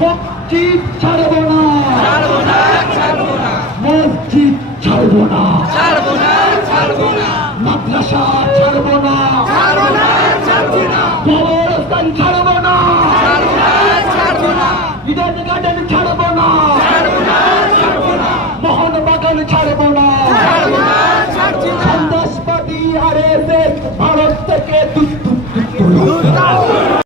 মসজিদ ছাড়বো না, মসজিদ ছাড়বো না, মাদ্রাসা ছাড়বো না, কবরস্থান ছাড়বো না, ইডেন গার্ডেন ছাড়বো না, মোহনবাগান ছাড়বো না, সন্ত্রাসবাদী আরএসএস ভারত থেকে